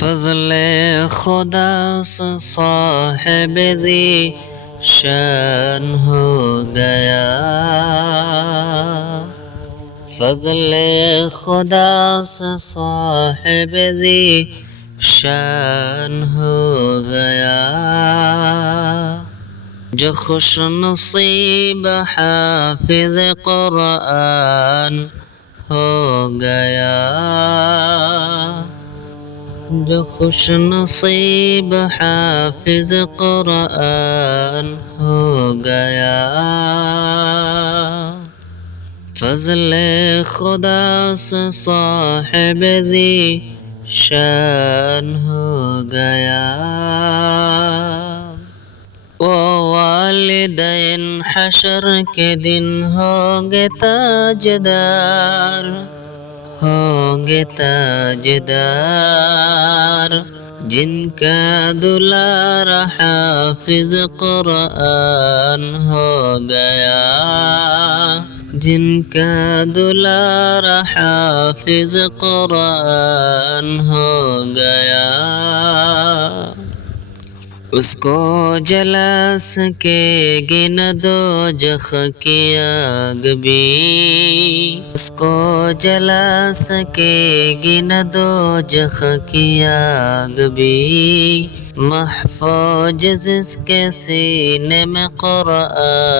فضل خدا سے صاحب دی شان ہو گیا، فضل خدا سے صاحب دی شان ہو گیا، جو خوش نصیب حافظ قرآن ہو گیا، جو خوش نصیب حافظ قرآن ہو گیا، فضل خدا سے صاحب دی شان ہو گیا۔ وہ والدین حشر کے دن ہوں گے تاجدار، ہوں گے تاجدار، جن کا دلار حافظ قرآن ہو گیا، جن کا دلار حافظ قرآن ہو گیا، اس کو جلا سکے گی نہ دوزخ کی آگ بھی، اس کو جلا سکے گی نہ دوزخ کی آگ بھی، محفوظ جس کے سینے میں قرآن